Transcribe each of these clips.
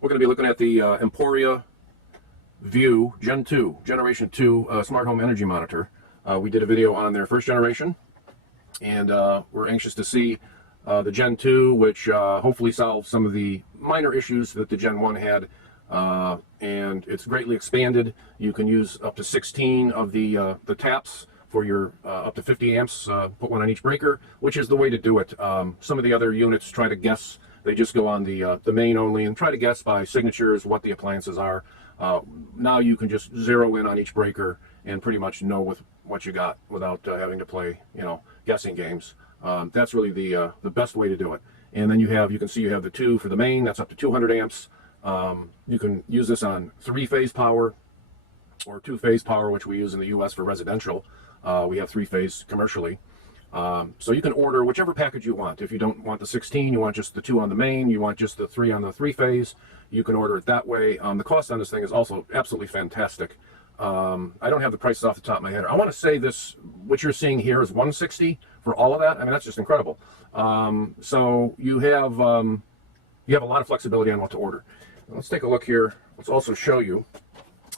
We're going to be looking at the Emporia View Generation 2 Smart Home Energy Monitor. We did a video on their first generation, and we're anxious to see the Gen 2, which hopefully solves some of the minor issues that the Gen 1 had, and it's greatly expanded. You can use up to 16 of the taps for your up to 50 amps, put one on each breaker, which is the way to do it. Some of the other units try to guess. They just go on the main only and try to guess by signatures what the appliances are. Now you can just zero in on each breaker and pretty much know with what you got without having to play, guessing games. That's really the best way to do it. And then you can see you have the 2 for the main. That's up to 200 amps. You can use this on 3-phase power or 2-phase power, which we use in the U.S. for residential. We have 3-phase commercially. So you can order whichever package you want. If you don't want the 16, you want just the 2 on the main, you want just the 3 on the 3-phase, you can order it that way. The cost on this thing is also absolutely fantastic. I don't have the prices off the top of my head. I want to say this, what you're seeing here is $160 for all of that. I mean, that's just incredible. So you have a lot of flexibility on what to order. Let's take a look here. Let's also show you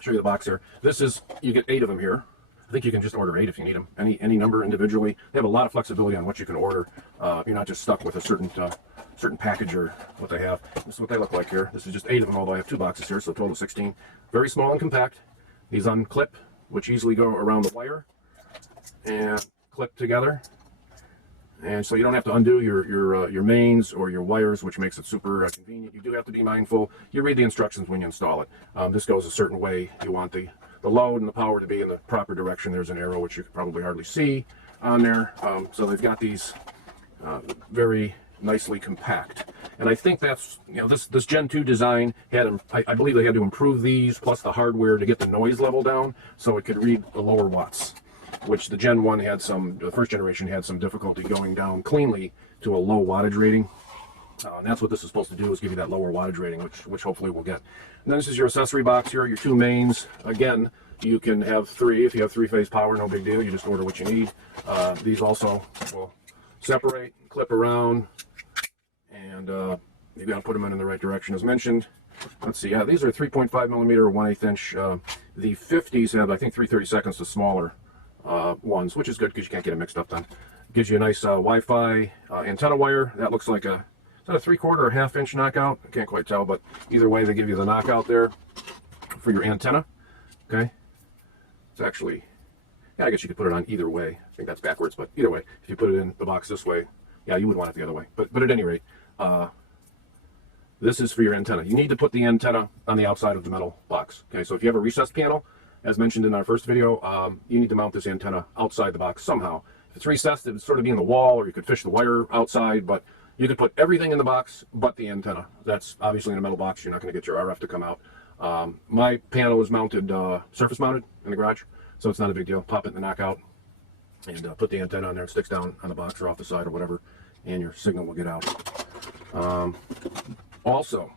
the box here. This is, you get 8 of them here. I think you can just order 8 if you need them, any number individually. They have a lot of flexibility on what you can order. You're not just stuck with a certain package or what they have. This is what they look like here. This is just 8 of them, although I have 2 boxes here, so a total of 16. Very small and compact. These unclip, which easily go around the wire and clip together. And so you don't have to undo your mains or your wires, which makes it super convenient. You do have to be mindful. You read the instructions when you install it. This goes a certain way. You want the load and the power to be in the proper direction. There's an arrow, which you can probably hardly see on there. So they've got these very nicely compact. And I think that's, this Gen 2 design had, I believe they had to improve these, plus the hardware to get the noise level down so it could read the lower watts, which the Gen 1 had the first generation had some difficulty going down cleanly to a low wattage rating. And that's what this is supposed to do, is give you that lower wattage rating, which hopefully we'll get. And then this is your accessory box here, your 2 mains. Again, you can have 3. If you have 3-phase power, no big deal. You just order what you need. These also will separate, clip around, and you've got to put them in the right direction as mentioned. Let's see, yeah, these are 3.5 millimeter or 1/8 inch. The 50s have, I think, 3/32, the smaller ones, which is good because you can't get it mixed up then. Gives you a nice Wi-Fi antenna wire. That looks like is that a 3/4 or 1/2 inch knockout? I can't quite tell, but either way, they give you the knockout there for your antenna. Okay, it's actually, yeah, I guess you could put it on either way. I think that's backwards, but either way, if you put it in the box this way, yeah, you would want it the other way. But at any rate, this is for your antenna. You need to put the antenna on the outside of the metal box. Okay, so if you have a recessed panel, as mentioned in our first video, you need to mount this antenna outside the box somehow. If it's recessed, it would sort of be in the wall, or you could fish the wire outside, but you could put everything in the box but the antenna. That's obviously in a metal box. You're not going to get your RF to come out. My panel is mounted, surface mounted in the garage, so it's not a big deal. Pop it in the knockout and put the antenna on there. It sticks down on the box or off the side or whatever, and your signal will get out. Also,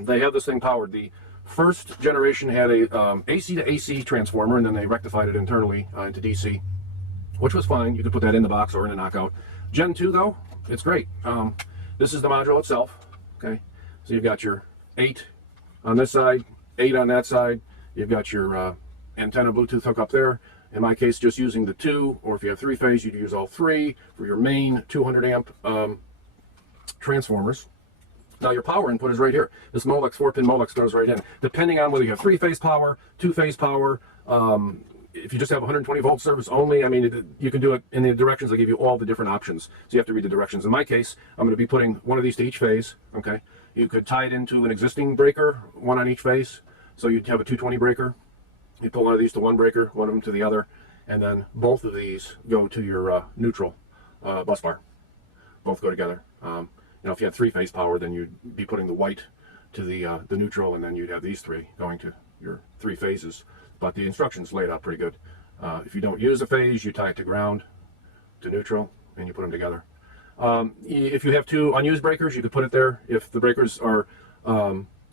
they have this thing powered. The first generation had a AC to AC transformer, and then they rectified it internally into DC, which was fine. You could put that in the box or in a knockout. Gen 2, though, it's great. This is the module itself. Okay, so you've got your 8 on this side, 8 on that side. You've got your antenna Bluetooth hookup there. In my case, just using the 2, or if you have 3-phase, you'd use all 3 for your main 200 amp transformers. Now your power input is right here. This Molex 4-pin Molex goes right in. Depending on whether you have 3-phase power, 2-phase power, if you just have 120 volt service only, I mean, you can do it in the directions. They give you all the different options. So you have to read the directions. In my case, I'm going to be putting one of these to each phase. Okay. You could tie it into an existing breaker, one on each phase. So you'd have a 220 breaker. You put one of these to one breaker, one of them to the other, and then both of these go to your neutral bus bar. Both go together. If you had 3-phase power, then you'd be putting the white to the neutral, and then you'd have these 3 going to your 3 phases. But the instructions laid out pretty good. If you don't use a phase, you tie it to ground, to neutral, and you put them together. If you have 2 unused breakers, you could put it there. If the breakers are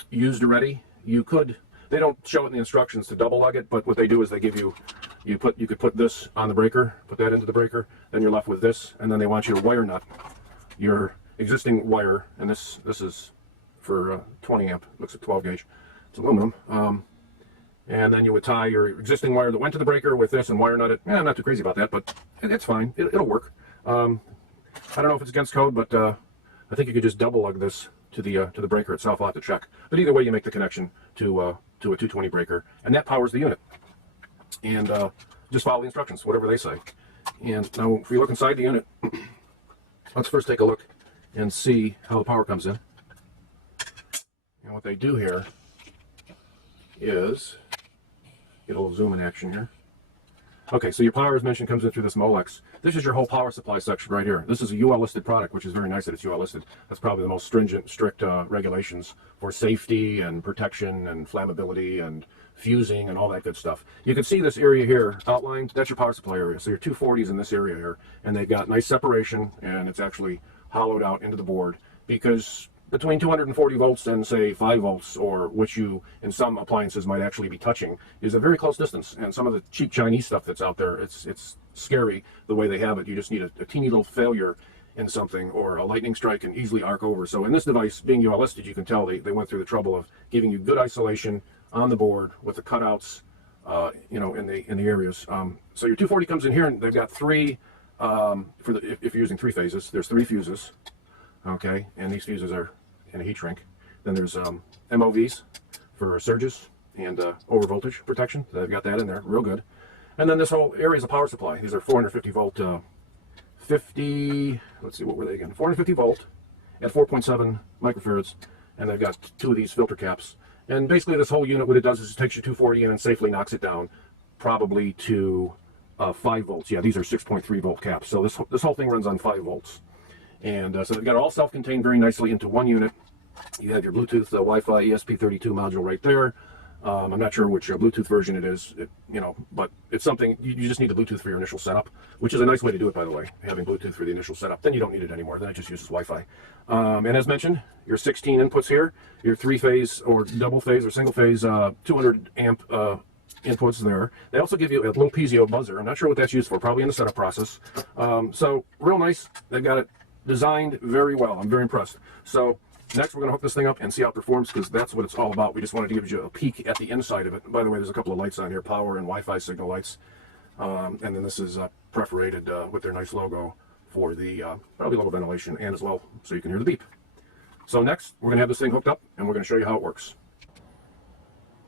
used already, you could. They don't show it in the instructions to double lug it, but what they do is they give you, you could put this on the breaker, put that into the breaker, then you're left with this, and then they want you to wire nut your existing wire, and this is for 20 amp. Looks at 12 gauge. It's aluminum. And then you would tie your existing wire that went to the breaker with this and wire nut it. I'm not too crazy about that, but it's fine. It'll work. I don't know if it's against code, but I think you could just double lug this to the breaker itself. I'll have to check. But either way, you make the connection to a 220 breaker, and that powers the unit. And just follow the instructions, whatever they say. And now, if we look inside the unit, let's first take a look and see how the power comes in. And what they do here is get a little zoom in action here. Okay, so your power, as mentioned, comes in through this Molex. This is your whole power supply section right here. This is a UL listed product, which is very nice that it's UL listed. That's probably the most strict regulations for safety and protection and flammability and fusing and all that good stuff. You can see this area here outlined. That's your power supply area. So your 240s in this area here, and they've got nice separation, and it's actually hollowed out into the board, because between 240 volts and say 5 volts, or which you in some appliances might actually be touching, is a very close distance. And some of the cheap Chinese stuff that's out there, it's scary the way they have it. You just need a teeny little failure in something, or a lightning strike can easily arc over. So in this device, being UL listed, you can tell they went through the trouble of giving you good isolation on the board with the cutouts, you know, in the areas. So your 240 comes in here, and they've got three if you're using 3 phases. There's 3 fuses, okay, and these fuses are in a heat shrink. Then there's MOVs for surges and over voltage protection. So they've got that in there, real good. And then this whole area is a power supply. These are 450 volt, let's see, what were they again? 450 volt at 4.7 microfarads, and they've got 2 of these filter caps. And basically this whole unit, what it does is it takes your 240 in and safely knocks it down, probably to 5 volts. Yeah, these are 6.3 volt caps. So this whole thing runs on 5 volts. And so they've got it all self-contained very nicely into one unit. You have your Bluetooth, Wi-Fi, ESP32 module right there. I'm not sure which Bluetooth version it is, you know, but it's something, you just need the Bluetooth for your initial setup, which is a nice way to do it, by the way, having Bluetooth for the initial setup. Then you don't need it anymore. Then it just uses Wi-Fi. And as mentioned, your 16 inputs here, your 3-phase or double phase or single phase 200 amp inputs there. They also give you a little piezo buzzer. I'm not sure what that's used for, probably in the setup process. So real nice. They've got it designed very well. I'm very impressed. So next we're going to hook this thing up and see how it performs, because that's what it's all about. We just wanted to give you a peek at the inside of it. By the way, there's a couple of lights on here, power and Wi-Fi signal lights. And then this is perforated with their nice logo for the probably a little ventilation, and as well so you can hear the beep. So next we're going to have this thing hooked up and we're going to show you how it works.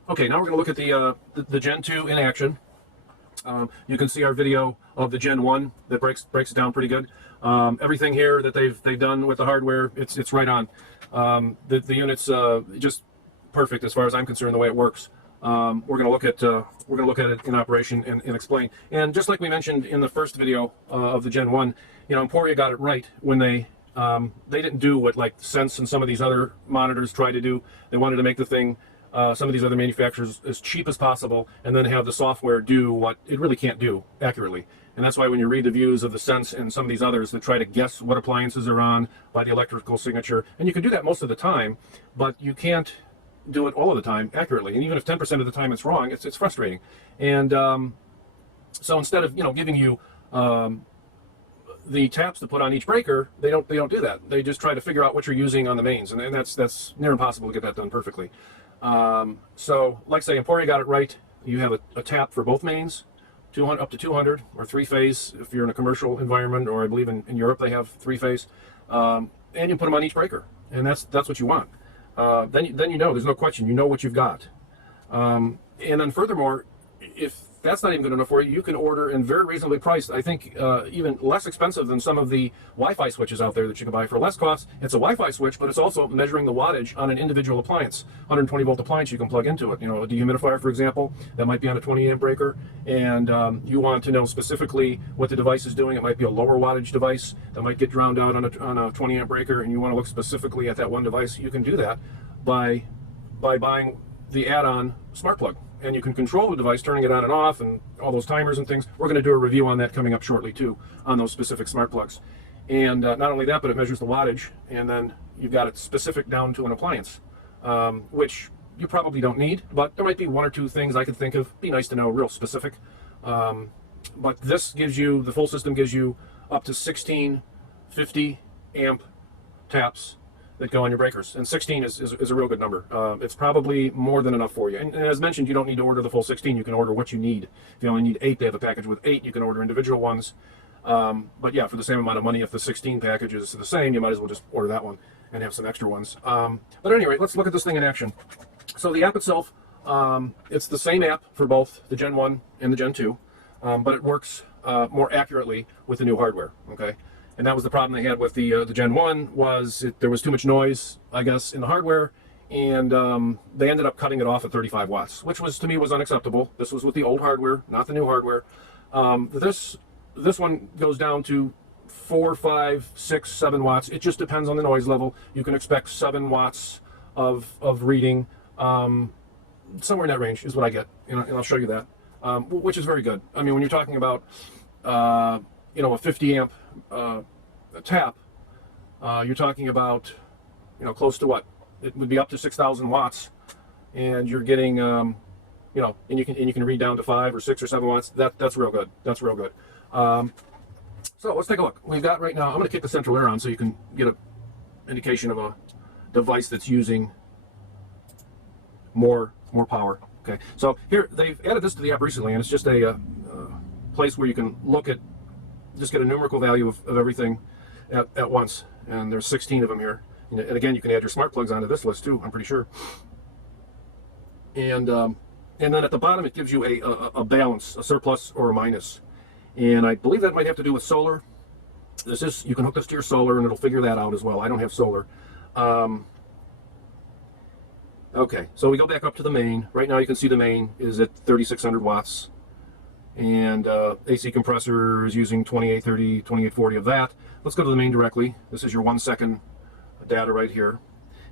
Okay, now we're going to look at the Gen 2 in action. You can see our video of the Gen 1 that breaks it down pretty good. Everything here that they've done with the hardware, it's right on. The unit's just perfect as far as I'm concerned, the way it works. We're going to look at it in operation and explain. And just like we mentioned in the first video of the Gen 1, you know, Emporia got it right when they didn't do what like Sense and some of these other monitors try to do. They wanted to make the thing, some of these other manufacturers, as cheap as possible, and then have the software do what it really can't do accurately. And that's why when you read the reviews of the Sense and some of these others that try to guess what appliances are on by the electrical signature, and you can do that most of the time, but you can't do it all of the time accurately. And even if 10% of the time it's wrong, it's frustrating. And so instead of, you know, giving you the taps to put on each breaker, they don't do that. They just try to figure out what you're using on the mains, and that's near impossible to get that done perfectly. So like I say, Emporia got it right. You have a tap for both mains, 200 up to 200, or 3-phase if you're in a commercial environment, or I believe in Europe they have 3-phase, and you put them on each breaker, and that's what you want. Then you know, there's no question, you know what you've got. And then furthermore, if that's not even good enough for you, you can order, and very reasonably priced, I think even less expensive than some of the Wi-Fi switches out there that you can buy for less cost. It's a Wi-Fi switch, but it's also measuring the wattage on an individual appliance. 120 volt appliance you can plug into it. You know, a dehumidifier, for example, that might be on a 20 amp breaker, and you want to know specifically what the device is doing. It might be a lower wattage device that might get drowned out on a 20 amp breaker, and you want to look specifically at that one device. You can do that by buying the add-on smart plug. And you can control the device, turning it on and off, and all those timers and things. We're going to do a review on that coming up shortly too, on those specific smart plugs. And not only that, but it measures the wattage, and then you've got it specific down to an appliance, which you probably don't need, but there might be 1 or 2 things I could think of. Be nice to know, real specific. But this gives you, the full system gives you up to 16 50 amp taps that go on your breakers, and 16 is a real good number. It's probably more than enough for you. And as mentioned, you don't need to order the full 16. You can order what you need. If you only need 8, they have a package with 8. You can order individual ones. But yeah, for the same amount of money, if the 16 package is the same, you might as well just order that one and have some extra ones. But anyway, let's look at this thing in action. So the app itself, it's the same app for both the Gen 1 and the Gen 2, but it works more accurately with the new hardware. Okay. And that was the problem they had with the Gen 1, was there was too much noise, I guess, in the hardware, and they ended up cutting it off at 35 watts, which to me was unacceptable. This was with the old hardware, not the new hardware. This one goes down to 4, 5, 6, 7 watts. It just depends on the noise level. You can expect 7 watts of reading, somewhere in that range is what I get, and I'll show you that, which is very good. I mean, when you're talking about a 50 amp tap, you're talking about close to what it would be up to 6,000 watts, and you're getting and you can read down to 5 or 6 or 7 watts. That's real good. That's real good. So let's take a look. We've got right now, I'm going to kick the central air on so you can get an indication of a device that's using more power. Okay, so here they've added this to the app recently, and it's just a place where you can look at, just get a numerical value of everything at once, and there's 16 of them here. And again, you can add your smart plugs onto this list too, I'm pretty sure. And then at the bottom it gives you a balance, a surplus or a minus. And I believe that might have to do with solar. You can hook this to your solar and it'll figure that out as well. I don't have solar. Okay, so we go back up to the main. Right now you can see the main is at 3,600 watts. And AC compressor is using 2830, 2840 of that. Let's go to the main directly. This is your 1 second data right here.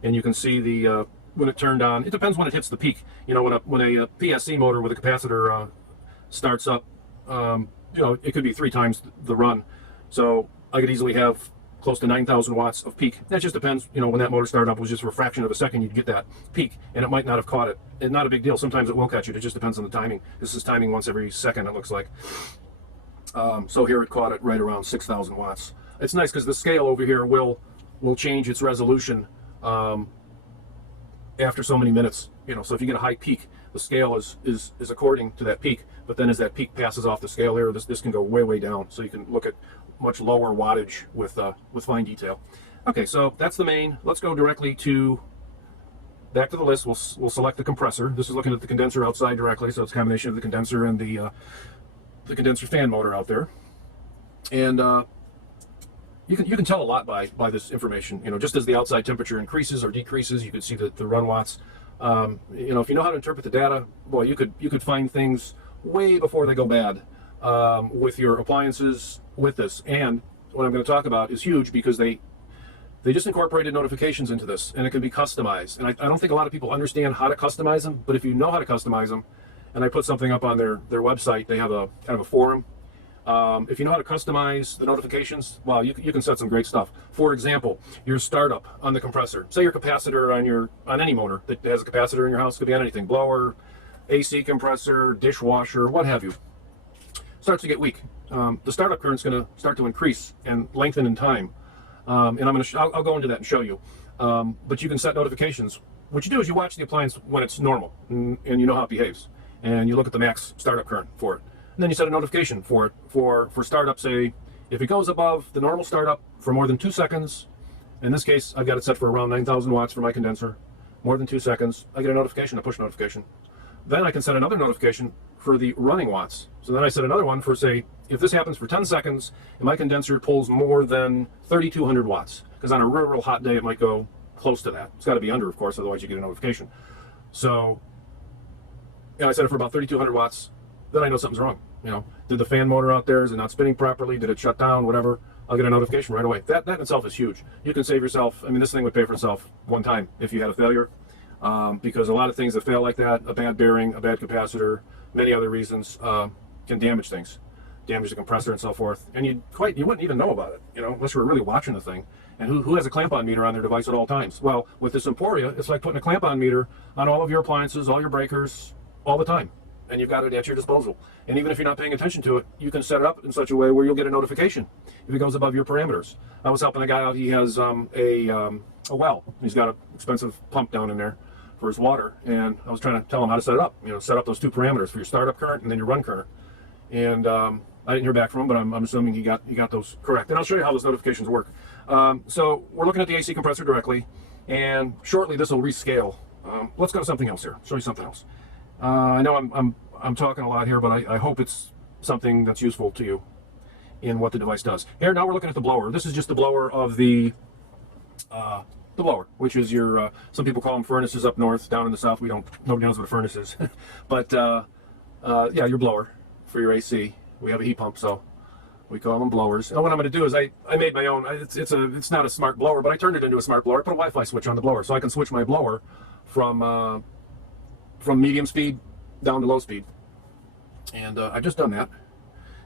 And you can see the when it turned on, it depends when it hits the peak. When a PSC motor with a capacitor starts up, it could be 3 times the run. So I could easily have close to 9,000 watts of peak. That just depends, when that motor started up, it was just for a fraction of a second you'd get that peak, and it might not have caught it. And not a big deal. Sometimes it will catch it. It just depends on the timing. This is timing once every second, it looks like. So here it caught it right around 6,000 watts. It's nice because the scale over here will change its resolution after so many minutes. So if you get a high peak, the scale is according to that peak. But then as that peak passes off the scale here, this can go way down. So you can look at much lower wattage with fine detail. Okay, so that's the main. Let's go directly back to the list. We'll select the compressor. This is looking at the condenser outside directly, so it's a combination of the condenser and the condenser fan motor out there. And you can tell a lot by this information. Just as the outside temperature increases or decreases, you can see the run watts. If you know how to interpret the data, boy, you could find things way before they go bad with your appliances with this. And what I'm going to talk about is huge because they just incorporated notifications into this, and it can be customized. And I don't think a lot of people understand how to customize them, but if you know how to customize them, and I put something up on their website, they have a kind of a forum. If you know how to customize the notifications, well, you can set some great stuff. For example, your startup on the compressor. Say your capacitor on any motor that has a capacitor in your house, could be on anything, blower, AC compressor, dishwasher, what have you. Starts to get weak. The startup current's going to start to increase and lengthen in time. And I'll go into that and show you. But you can set notifications. What you do is you watch the appliance when it's normal, and you know how it behaves. And you look at the max startup current for it. And then you set a notification for it for startup. Say if it goes above the normal startup for more than 2 seconds, in this case I've got it set for around 9,000 watts for my condenser, more than 2 seconds, I get a notification, a push notification. Then I can set another notification for the running watts. So then I set another one for, say, if this happens for 10 seconds and my condenser pulls more than 3,200 watts, because on a real hot day it might go close to that. It's got to be under, of course, otherwise you get a notification. So I set it for about 3,200 watts. Then I know something's wrong. Did the fan motor out there, is it not spinning properly? Did it shut down? Whatever. I'll get a notification right away. That in itself is huge. You can save yourself. this thing would pay for itself one time if you had a failure. Because a lot of things that fail like that, a bad bearing, a bad capacitor, many other reasons, can damage things, damage the compressor and so forth. And you wouldn't even know about it, unless you were really watching the thing. And who has a clamp-on meter on their device at all times? Well, with this Emporia, it's like putting a clamp-on meter on all of your appliances, all your breakers, all the time. and you've got it at your disposal. And even if you're not paying attention to it, you can set it up in such a way where you'll get a notification if it goes above your parameters. I was helping a guy out. He has a well. He's got an expensive pump down in there for his water, and I was trying to tell him how to set it up. You know, set up those two parameters for your startup current and then your run current. And I didn't hear back from him, but I'm assuming he got those correct. And I'll show you how those notifications work. So we're looking at the AC compressor directly, and shortly this will rescale. Let's go to something else here. Show you something else. I know I'm talking a lot here, but I hope it's something that's useful to you in what the device does. Here now we're looking at the blower. This is just the blower of the blower, which is your some people call them furnaces up north. Down in the south, nobody knows what a furnace is. But yeah, your blower for your AC. We have a heat pump, so we call them blowers. And what I'm going to do is I made my own. It's not a smart blower, but I turned it into a smart blower. I put a Wi-Fi switch on the blower, so I can switch my blower from medium speed down to low speed. And I've just done that.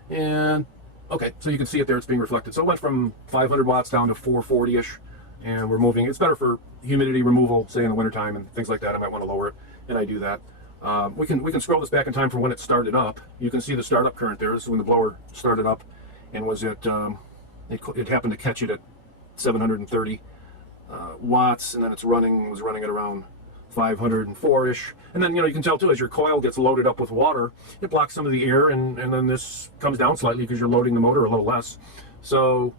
And okay, so you can see it there. It's being reflected. So it went from 500 watts down to 440-ish, and we're moving. It's better for humidity removal, say in the wintertime and things like that. I might want to lower it, and I do that. We can scroll this back in time for when it started up. You can see the startup current there. This is when the blower started up, and was it happened to catch it at 730 watts, and then was running at around 504-ish. And then, you know, you can tell too, as your coil gets loaded up with water, it blocks some of the air, and then this comes down slightly because you're loading the motor a little less. So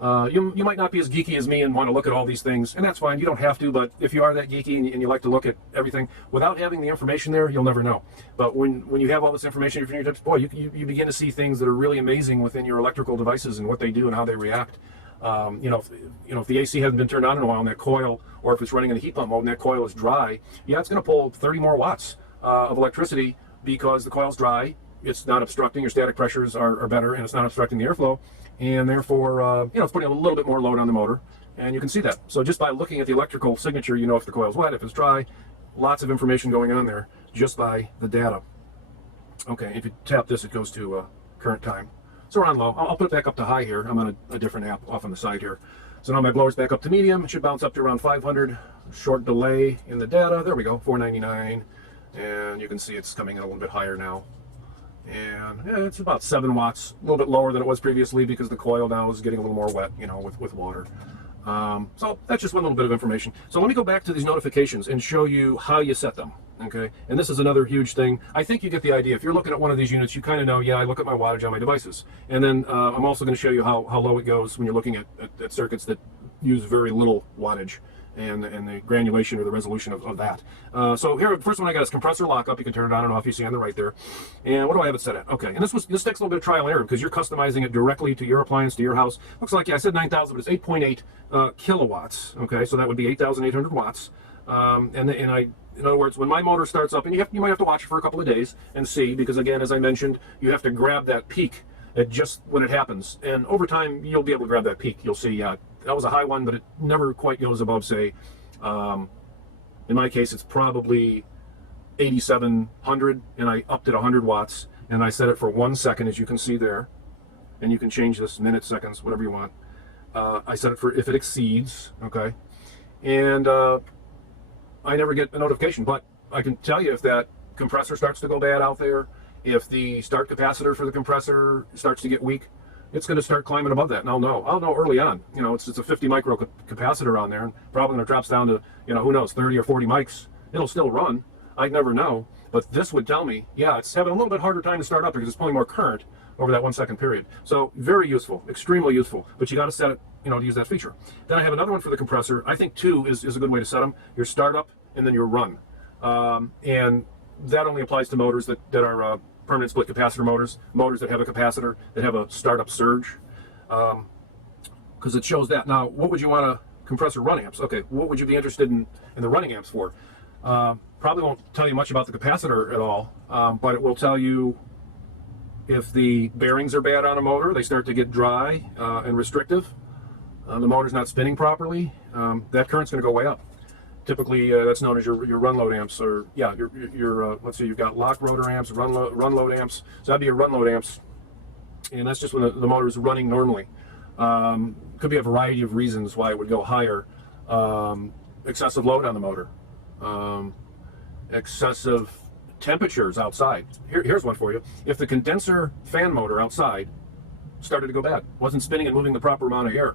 you might not be as geeky as me and want to look at all these things, and that's fine. You don't have to, but if you are that geeky and you like to look at everything, without having the information there, you'll never know. But when you have all this information at your fingertips, boy, you begin to see things that are really amazing within your electrical devices and what they do and how they react. You know, if the AC hasn't been turned on in a while and that coil, or if it's running in the heat pump mode and that coil is dry, yeah, it's going to pull 30 more watts of electricity because the coil's dry. It's not obstructing, your static pressures are better, and it's not obstructing the airflow, and therefore, you know, it's putting a little bit more load on the motor, and you can see that. So just by looking at the electrical signature, you know if the coil's wet, if it's dry. Lots of information going on there just by the data. Okay, if you tap this, it goes to current time. So we're on low. I'll put it back up to high here. I'm on a different app off on the side here. So now my blower's back up to medium. It should bounce up to around 500. Short delay in the data. There we go, 499. And you can see it's coming in a little bit higher now. And yeah, it's about 7 watts, a little bit lower than it was previously because the coil now is getting a little more wet, you know, with water. So that's just one little bit of information. So let me go back to these notifications and show you how you set them. Okay, and this is another huge thing. I think you get the idea. If you're looking at one of these units, you kind of know, yeah, I look at my wattage on my devices. And then I'm also going to show you how low it goes when you're looking at circuits that use very little wattage and the granulation or the resolution of that. So here, first one I got is compressor lock up. You can turn it on and off. You see on the right there. And what do I have it set at? Okay, and this takes a little bit of trial and error because you're customizing it directly to your appliance, to your house. Looks like, yeah, I said 9,000, but it's 8.8 kilowatts. Okay, so that would be 8,800 watts. In other words, when my motor starts up, and you might have to watch it for a couple of days and see, because again, as I mentioned, you have to grab that peak at just when it happens. And over time, you'll be able to grab that peak. You'll see, that was a high one, but it never quite goes above, say, in my case, it's probably 8,700, and I upped it 100 watts, and I set it for 1 second, as you can see there. And you can change this minutes, seconds, whatever you want. I set it for if it exceeds, okay? And I never get a notification, but I can tell you if that compressor starts to go bad out there, if the start capacitor for the compressor starts to get weak, it's going to start climbing above that, and I'll know early on. You know, it's a 50 micro capacitor on there, and probably when it drops down to, you know, who knows, 30 or 40 mics, it'll still run. I'd never know, but this would tell me, yeah, it's having a little bit harder time to start up because it's pulling more current over that 1 second period. So very useful, extremely useful, but you got to set it, you know, to use that feature. Then I have another one for the compressor. I think 2 is a good way to set them. Your startup and then your run. And that only applies to motors that are permanent split capacitor motors that have a capacitor, that have a startup surge, because it shows that. Now, what would you want a compressor run amps? Okay, what would you be interested in the running amps for? Probably won't tell you much about the capacitor at all, but it will tell you if the bearings are bad on a motor, they start to get dry and restrictive, the motor's not spinning properly, that current's going to go way up. Typically, that's known as your run load amps, or yeah, your let's say you've got lock rotor amps, run load amps. So that'd be your run load amps, and that's just when the motor is running normally. Could be a variety of reasons why it would go higher. Excessive load on the motor, excessive temperatures outside. Here's one for you. If the condenser fan motor outside started to go bad, wasn't spinning and moving the proper amount of air,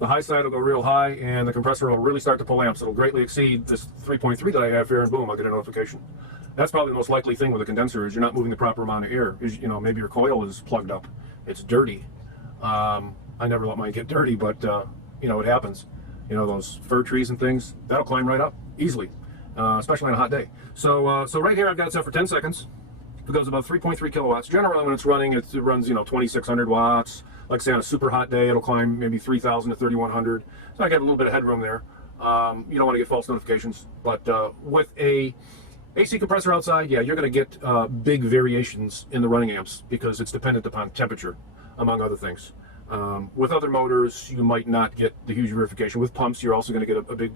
the high side will go real high and the compressor will really start to pull amps. It'll greatly exceed this 3.3 that I have here, and boom, I'll get a notification. That's probably the most likely thing with a condenser, is you're not moving the proper amount of air. Is, you know, maybe your coil is plugged up. It's dirty. I never let mine get dirty, but you know, it happens. You know, those fir trees and things, that'll climb right up easily, especially on a hot day. So so right here I've got it set for 10 seconds. It goes about 3.3 kilowatts. Generally when it's running, it runs, you know, 2,600 watts. Like say on a super hot day, it'll climb maybe 3,000 to 3,100. So I got a little bit of headroom there. You don't want to get false notifications, but with a AC compressor outside, yeah, you're going to get big variations in the running amps because it's dependent upon temperature, among other things. With other motors, you might not get the huge verification. With pumps, you're also going to get a big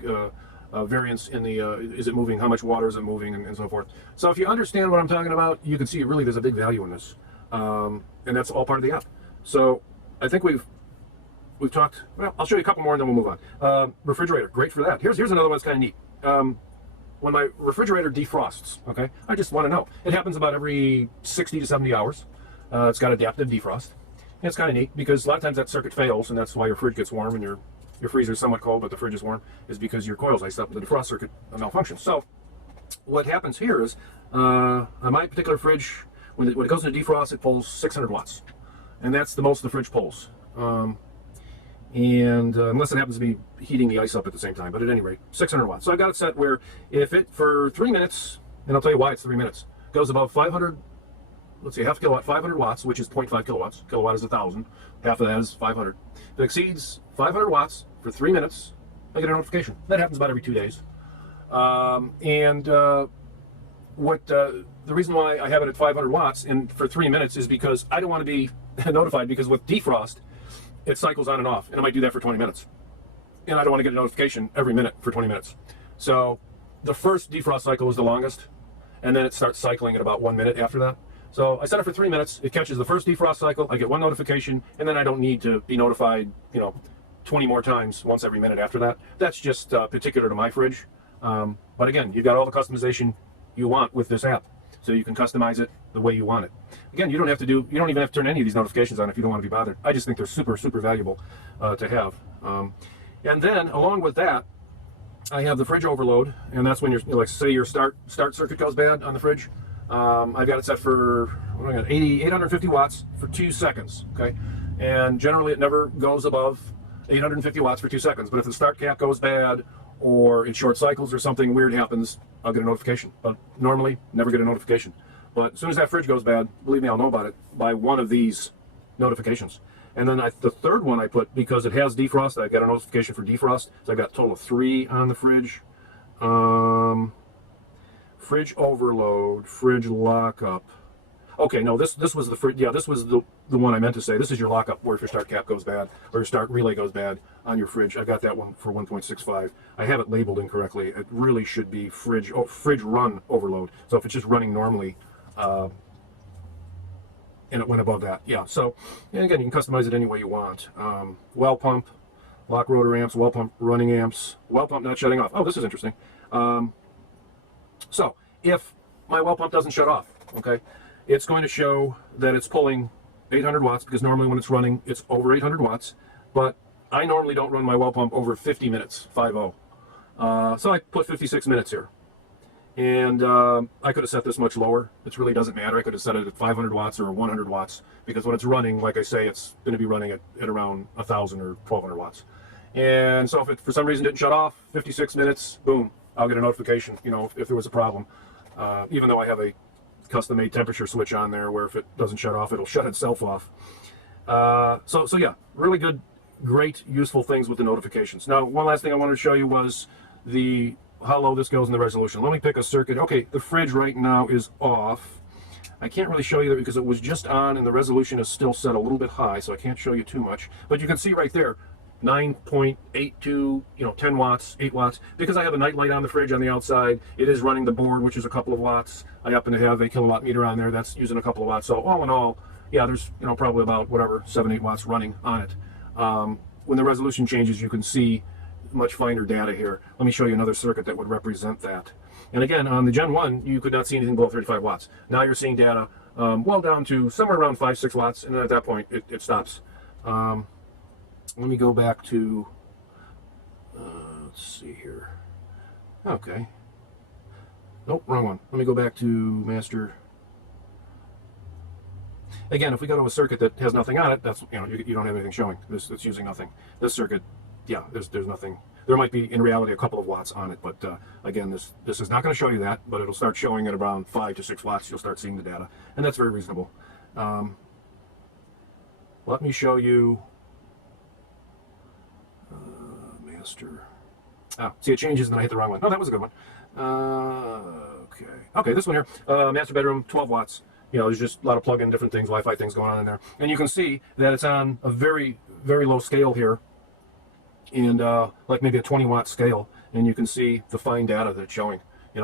variance in the is it moving, how much water is it moving, and so forth. So if you understand what I'm talking about, you can see really there's a big value in this, and that's all part of the app. So I think we've talked. Well, I'll show you a couple more and then we'll move on. Refrigerator, great for that. Here's another one that's kind of neat. When my refrigerator defrosts, okay, I just want to know. It happens about every 60 to 70 hours. It's got adaptive defrost. And it's kind of neat because a lot of times that circuit fails, and that's why your fridge gets warm and your freezer is somewhat cold, but the fridge is warm, is because your coil's iced up and the defrost circuit malfunctions. So what happens here is, on my particular fridge, when it goes into defrost, it pulls 600 watts. And that's the most the fridge pulls. Unless it happens to be heating the ice up at the same time, but at any rate, 600 watts. So I've got it set where if it, for 3 minutes, and I'll tell you why it's 3 minutes, goes about 500, let's see, half kilowatt, 500 watts, which is 0.5 kilowatts. Kilowatt is 1,000. Half of that is 500. If it exceeds 500 watts for 3 minutes, I get a notification. That happens about every 2 days. The reason why I have it at 500 watts and for 3 minutes is because I don't want to be notified, because with defrost, it cycles on and off, and it might do that for 20 minutes. And I don't want to get a notification every minute for 20 minutes. So the first defrost cycle is the longest, and then it starts cycling at about 1 minute after that. So I set it for 3 minutes. It catches the first defrost cycle. I get one notification, and then I don't need to be notified, you know, 20 more times once every minute after that. That's just particular to my fridge. But again, you've got all the customization you want with this app, so you can customize it the way you want it. Again, you don't even have to turn any of these notifications on if you don't want to be bothered. I just think they're super, super valuable to have. And then along with that, I have the fridge overload, and that's when like say your start circuit goes bad on the fridge. I've got it set for 850 watts for 2 seconds. Okay, and generally it never goes above 850 watts for 2 seconds. But if the start cap goes bad, or it short cycles, or something weird happens, I'll get a notification. But normally, never get a notification. But as soon as that fridge goes bad, believe me, I'll know about it by one of these notifications. And then the third one I put, because it has defrost, I've got a notification for defrost. So I've got a total of 3 on the fridge. Fridge overload, fridge lockup. Okay, no, this was the fridge. Yeah, this was the one I meant to say. This is your lockup, where if your start cap goes bad or your start relay goes bad on your fridge. I got that one for 1.65. I have it labeled incorrectly. It really should be fridge run overload. So if it's just running normally, and it went above that, yeah. So, and again, you can customize it any way you want. Well pump, lock rotor amps, well pump running amps, well pump not shutting off. Oh, this is interesting. So if my well pump doesn't shut off, okay, it's going to show that it's pulling 800 watts, because normally when it's running, it's over 800 watts. But I normally don't run my well pump over 50 minutes, 50. So I put 56 minutes here. And I could have set this much lower. It really doesn't matter. I could have set it at 500 watts or 100 watts, because when it's running, like I say, it's going to be running at around 1,000 or 1,200 watts. And so if it for some reason didn't shut off, 56 minutes, boom, I'll get a notification, you know, if there was a problem. Even though I have a custom-made temperature switch on there, where if it doesn't shut off, it'll shut itself off. So yeah, really good, great, useful things with the notifications. Now, one last thing I wanted to show you was how low this goes in the resolution. Let me pick a circuit. Okay, the fridge right now is off. I can't really show you that because it was just on, and the resolution is still set a little bit high, so I can't show you too much. But you can see right there, 9.82, 10 watts, 8 watts. Because I have a night light on the fridge on the outside, it is running the board, which is a couple of watts. I happen to have a kilowatt meter on there that's using a couple of watts. So all in all, yeah, there's probably about 7-8 watts running on it. When the resolution changes, you can see much finer data here. Let me show you another circuit that would represent that. And again, on the Gen 1, you could not see anything below 35 watts. Now you're seeing data well down to somewhere around 5-6 watts, and then at that point, it stops. Let me go back to, let's see here. Okay. Nope, wrong one. Let me go back to master. Again, if we go to a circuit that has nothing on it, that's, you don't have anything showing. It's using nothing. This circuit, yeah, there's nothing. There might be, in reality, a couple of watts on it, but again, this is not going to show you that, but it'll start showing at around 5 to 6 watts. You'll start seeing the data, and that's very reasonable. Let me show you master. Ah, see, it changes, and then I hit the wrong one. Oh, that was a good one. Okay, this one here, master bedroom, 12 watts. There's just a lot of plug-in different things, Wi-Fi things going on in there. And you can see that it's on a very, very low scale here, and like maybe a 20-watt scale, and you can see the fine data that it's showing.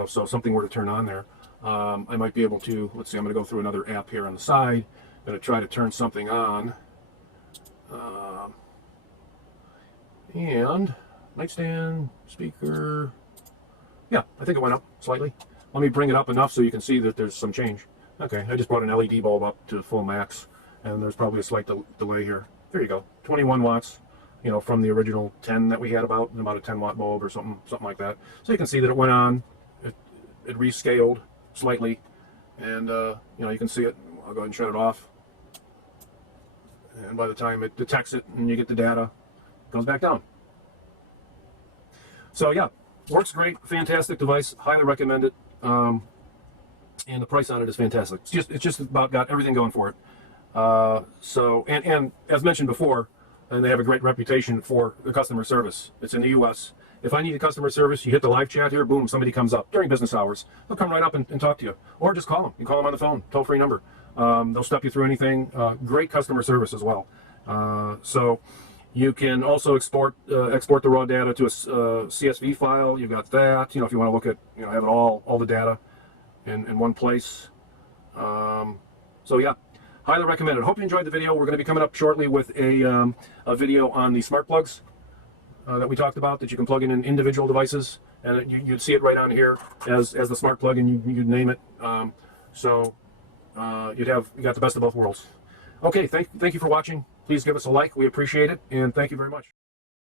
So if something were to turn on there, I might be able to, let's see, I'm going to go through another app here on the side. I'm going to try to turn something on. And nightstand, speaker, yeah, I think it went up slightly. Let me bring it up enough so you can see that there's some change. Okay, I just brought an LED bulb up to full max, and there's probably a slight delay here. There you go, 21 watts, from the original 10 that we had about a 10-watt bulb or something like that. So you can see that it went on, it rescaled slightly, and you can see it. I'll go ahead and shut it off. And by the time it detects it and you get the data, it goes back down. So yeah, works great, fantastic device, highly recommend it. And the price on it is fantastic. It's just about got everything going for it. And as mentioned before, and they have a great reputation for the customer service. It's in the U.S. If I need a customer service, you hit the live chat here, boom, somebody comes up during business hours. They'll come right up and talk to you, or just call them. You call them on the phone, toll-free number. They'll step you through anything. Great customer service as well. So you can also export the raw data to a CSV file. You've got that. If you want to look at, have it all the data in one place. So yeah, highly recommend it. Hope you enjoyed the video. We're going to be coming up shortly with a video on the smart plugs that we talked about, that you can plug in individual devices, and you'd see it right on here as the smart plug, and you'd name it. So you got the best of both worlds. Okay, thank you for watching. Please give us a like. We appreciate it, and thank you very much.